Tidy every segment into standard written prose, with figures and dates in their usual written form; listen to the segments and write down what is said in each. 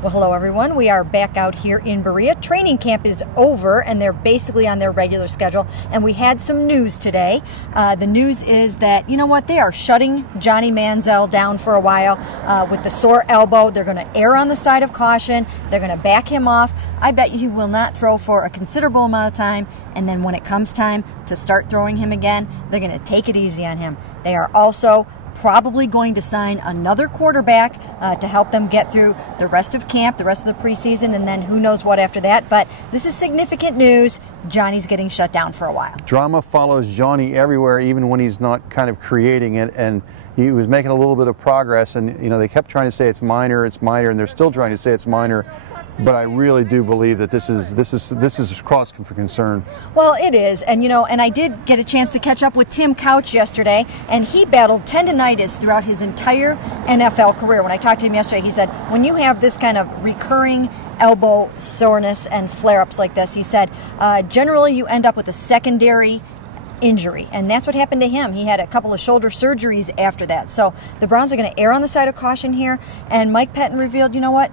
Well, hello everyone. We are back out here in Berea. Training camp is over and they're basically on their regular schedule. And we had some news today. The news is that, you know what, they are shutting Johnny Manziel down for a while with the sore elbow. They're going to err on the side of caution. They're going to back him off. I bet you he will not throw for a considerable amount of time. And then when it comes time to start throwing him again, they're going to take it easy on him. They are also probably going to sign another quarterback to help them get through the rest of camp, the rest of the preseason, and then who knows what after that. But this is significant news. Johnny's getting shut down for a while. Drama follows Johnny everywhere, even when he's not kind of creating it. And he was making a little bit of progress, and you know, they kept trying to say it's minor, and they're still trying to say it's minor. But I really do believe that this is cause for concern. Well, it is, and you know, and I did get a chance to catch up with Tim Couch yesterday, and he battled tendinitis throughout his entire NFL career. When I talked to him yesterday, he said, when you have this kind of recurring elbow soreness and flare-ups like this, he said, generally you end up with a secondary injury, and that's what happened to him. He had a couple of shoulder surgeries after that. So the Browns are going to err on the side of caution here, and Mike Pettine revealed, you know what,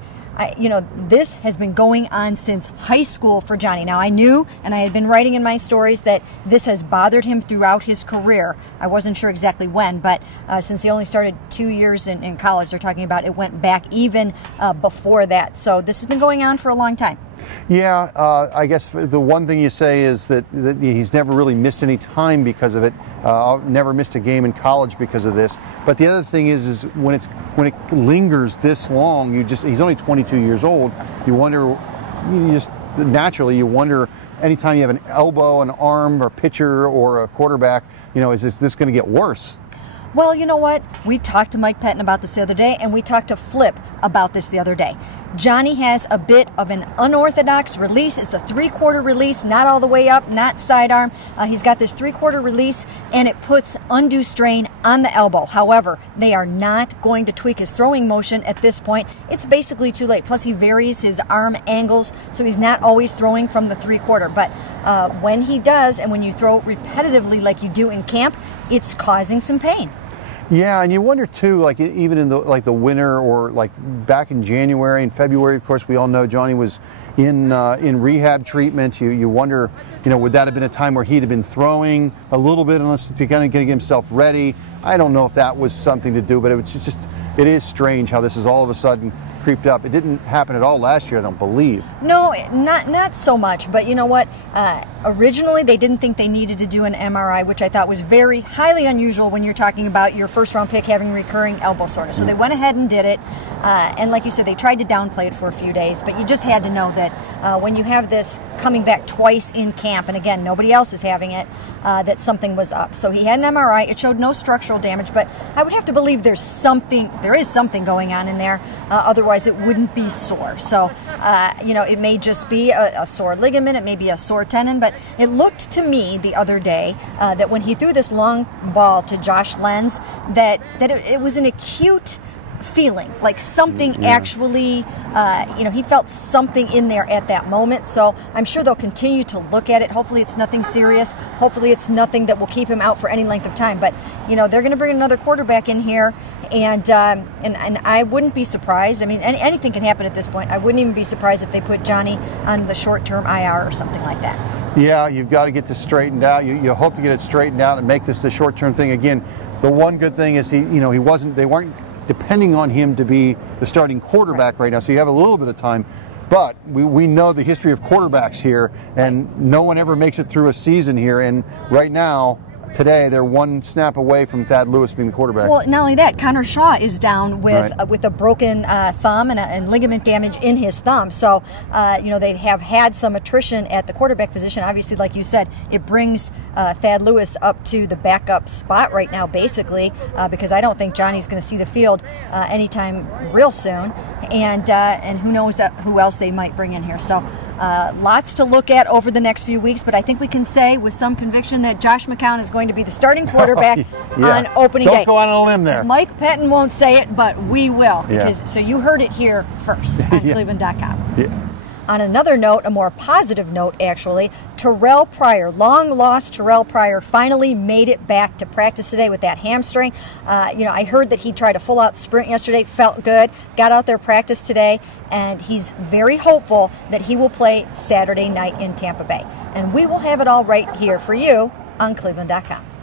this has been going on since high school for Johnny. Now, I knew, and I had been writing in my stories, that this has bothered him throughout his career. I wasn't sure exactly when, but since he only started 2 years in college, they're talking about it went back even before that. So this has been going on for a long time. Yeah, I guess the one thing you say is that he's never really missed any time because of it. Never missed a game in college because of this. But the other thing is when it lingers this long, he's only 22 years old. Naturally you wonder anytime you have an elbow, an arm, or pitcher, or a quarterback, is this going to get worse? Well, you know what? We talked to Mike Pettine about this the other day, and we talked to Flip about this the other day. Johnny has a bit of an unorthodox release. It's a three-quarter release, not all the way up, not sidearm. He's got this three-quarter release, and it puts undue strain on the elbow. However, they are not going to tweak his throwing motion at this point. It's basically too late. Plus, he varies his arm angles, so he's not always throwing from the three-quarter. But when he does, and when you throw repetitively like you do in camp, it's causing some pain. Yeah, and you wonder too, like even in the winter or like back in January and February, of course, we all know Johnny was in rehab treatment. You wonder, would that have been a time where he'd have been throwing a little bit, unless to kind of get himself ready? I don't know if that was something to do, but it is strange how this is all of a sudden creeped up. It didn't happen at all last year, I don't believe. No, not so much. But you know what? Originally, they didn't think they needed to do an MRI, which I thought was very highly unusual when you're talking about your first-round pick having recurring elbow soreness. So they went ahead and did it. And like you said, they tried to downplay it for a few days. But you just had to know that when you have this coming back twice in camp, and again, nobody else is having it, that something was up. So he had an MRI. It showed no structural damage, but I would have to believe there is something going on in there. Otherwise, it wouldn't be sore. So, it may just be a sore ligament, it may be a sore tendon, but it looked to me the other day that when he threw this long ball to Josh Lenz, that it was an acute feeling, like something actually, he felt something in there at that moment. So I'm sure they'll continue to look at it. Hopefully it's nothing serious. Hopefully it's nothing that will keep him out for any length of time. But, they're going to bring another quarterback in here, and I wouldn't be surprised. I mean, anything can happen at this point. I wouldn't even be surprised if they put Johnny on the short-term IR or something like that. Yeah, you've got to get this straightened out. You hope to get it straightened out and make this the short-term thing. Again, the one good thing is they weren't depending on him to be the starting quarterback right now, so you have a little bit of time. But we know the history of quarterbacks here, and no one ever makes it through a season here. And right now, today, they're one snap away from Thad Lewis being the quarterback. Well, not only that, Connor Shaw is down with a broken thumb and ligament damage in his thumb. So, they have had some attrition at the quarterback position. Obviously, like you said, it brings Thad Lewis up to the backup spot right now, basically, because I don't think Johnny's going to see the field anytime real soon. And who knows who else they might bring in here. So, lots to look at over the next few weeks, but I think we can say with some conviction that Josh McCown is going to be the starting quarterback on opening day. Don't go on a limb there. Mike Pettine won't say it, but we will. So you heard it here first on cleveland.com. Yeah. On another note, a more positive note actually, Terrell Pryor, long lost Terrell Pryor, finally made it back to practice today with that hamstring. I heard that he tried a full-out sprint yesterday, felt good, got out there, practiced today, and he's very hopeful that he will play Saturday night in Tampa Bay. And we will have it all right here for you on cleveland.com.